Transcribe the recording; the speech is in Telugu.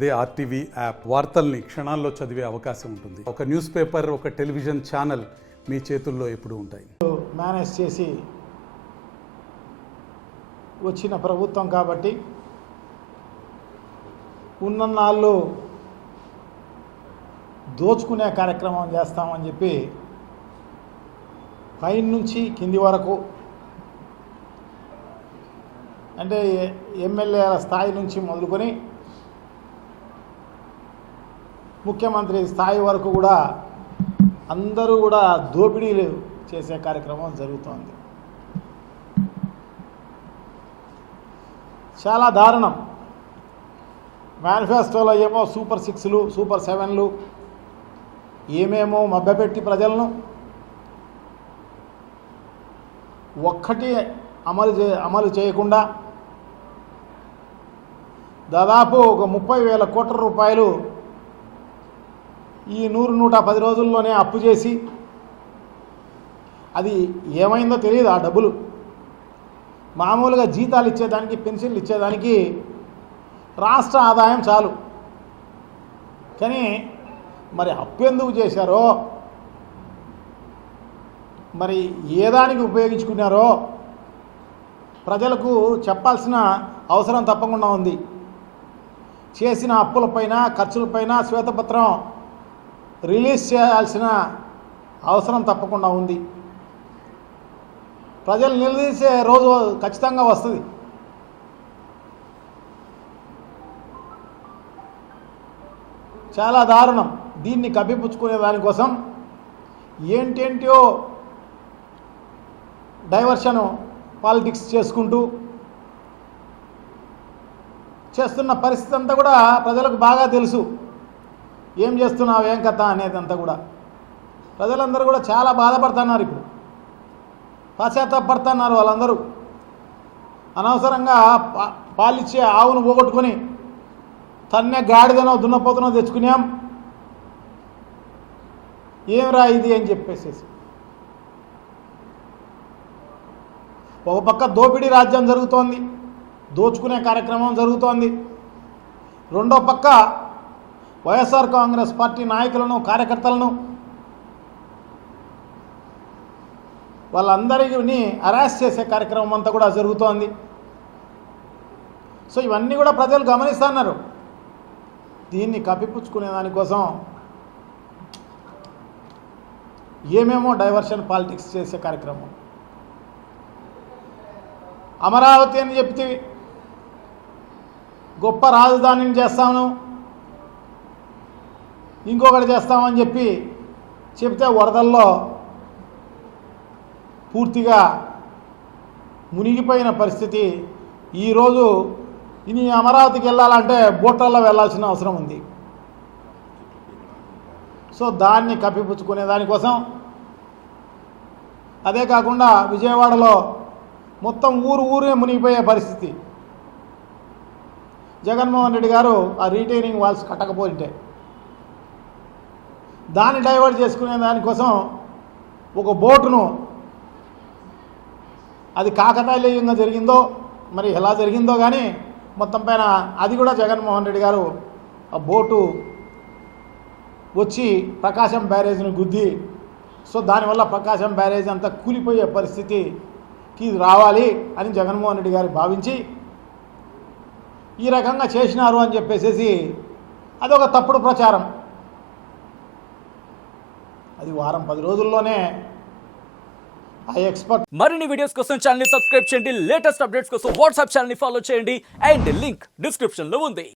అదే ఆర్టీవీ యాప్ వార్తల్ని క్షణాల్లో చదివే అవకాశం ఉంటుంది. ఒక న్యూస్ పేపర్, ఒక టెలివిజన్ ఛానల్ మీ చేతుల్లో ఎప్పుడూ ఉంటాయి. మేనేజ్ చేసి వచ్చిన ప్రభుత్వం కాబట్టి ఉన్నన్నాళ్ళు దోచుకునే కార్యక్రమం చేస్తామని చెప్పి పైన నుంచి కింది వరకు అంటే ఎమ్మెల్యేల స్థాయి నుంచి మొదలుకొని ముఖ్యమంత్రి స్థాయి వరకు కూడా అందరూ కూడా దోపిడీలు చేసే కార్యక్రమం జరుగుతోంది. చాలా దారుణం. మేనిఫెస్టోలో ఏమో సూపర్ 6లు, సూపర్ 7లు ఏమేమో మభ్యపెట్టి ప్రజలను ఒక్కటి అమలు చేయకుండా దాదాపు ఒక 30,000 కోట్ల రూపాయలు ఈ 100-110 రోజుల్లోనే అప్పు చేసి అది ఏమైందో తెలియదు. ఆ డబ్బులు మామూలుగా జీతాలు ఇచ్చేదానికి, పెన్షన్లు ఇచ్చేదానికి రాష్ట్ర ఆదాయం చాలు. కానీ మరి అప్పు ఎందుకు చేశారో, మరి ఏ దానికి ఉపయోగించుకున్నారో ప్రజలకు చెప్పాల్సిన అవసరం తప్పకుండా ఉంది. చేసిన అప్పులపైన, ఖర్చులపైన శ్వేతపత్రం రిలీజ్ చేయాల్సిన అవసరం తప్పకుండా ఉంది. ప్రజలు నిలదీసే రోజు ఖచ్చితంగా వస్తుంది. చాలా దారుణం. దీన్ని కప్పిపుచ్చుకునే దానికోసం ఏంటేంటో డైవర్షన్ పాలిటిక్స్ చేసుకుంటూ చేస్తున్న పరిస్థితి అంతా కూడా ప్రజలకు బాగా తెలుసు. ఏం చేస్తున్నావు, ఏం కథ అనేదంతా కూడా ప్రజలందరూ కూడా చాలా బాధపడుతున్నారు. ఇప్పుడు పశ్చాత్తాపడుతున్నారు వాళ్ళందరూ. అనవసరంగా పాలిచ్చే ఆవును పోగొట్టుకొని తన్నే గాడిదనో దున్నపోతునో తెచ్చుకున్నాం, ఏమిరా ఇది అని చెప్పేసి ఒక పక్క దోపిడీ రాజ్యం జరుగుతోంది, దోచుకునే కార్యక్రమం జరుగుతోంది. రెండో పక్క వైఎస్ఆర్ కాంగ్రెస్ పార్టీ నాయకులను, కార్యకర్తలను వాళ్ళందరినీ అరెస్ట్ చేసే కార్యక్రమం అంతా కూడా జరుగుతోంది. సో ఇవన్నీ కూడా ప్రజలు గమనిస్తున్నారు. దీన్ని కప్పిపుచ్చుకునే దానికోసం ఏమేమో డైవర్షన్ పాలిటిక్స్ చేసే కార్యక్రమం. అమరావతి అని చెప్తే గొప్ప రాజధానిని చేస్తాను, ఇంకొకటి చేస్తామని చెప్పి చెప్తే వరదల్లో పూర్తిగా మునిగిపోయిన పరిస్థితి. ఈరోజు ఇని అమరావతికి వెళ్ళాలంటే బోట్లలో వెళ్ళాల్సిన అవసరం ఉంది. సో దాన్ని కప్పిపుచ్చుకునే దానికోసం, అదే కాకుండా విజయవాడలో మొత్తం ఊరే మునిగిపోయే పరిస్థితి. జగన్మోహన్ రెడ్డి గారు ఆ రీటైనింగ్ వాల్స్ కట్టకపోతే దాన్ని డైవర్ట్ చేసుకునే దానికోసం ఒక బోటును, అది కాకతాళీయంగా జరిగిందో మరి ఎలా జరిగిందో కానీ మొత్తం పైన అది కూడా జగన్మోహన్ రెడ్డి గారు ఆ బోటు వచ్చి ప్రకాశం బ్యారేజ్ను గుద్ది, సో దానివల్ల ప్రకాశం బ్యారేజ్ అంతా కూలిపోయే పరిస్థితికి రావాలి అని జగన్మోహన్ రెడ్డి గారు భావించి ఈ రకంగా చేసినారు అని చెప్పేసి అదొక తప్పుడు ప్రచారం. అది వారం 10 రోజుల్లోనే ఆ ఎక్స్పర్ట్. మరిన్ని వీడియోస్ కోసం ఛానల్ ని సబ్స్క్రైబ్ చేయండి. లేటెస్ట్ అప్డేట్స్ కోసం వాట్సాప్ ఛానల్ ని ఫాలో చేయండి. అండ్ లింక్ డిస్క్రిప్షన్ లో ఉంది.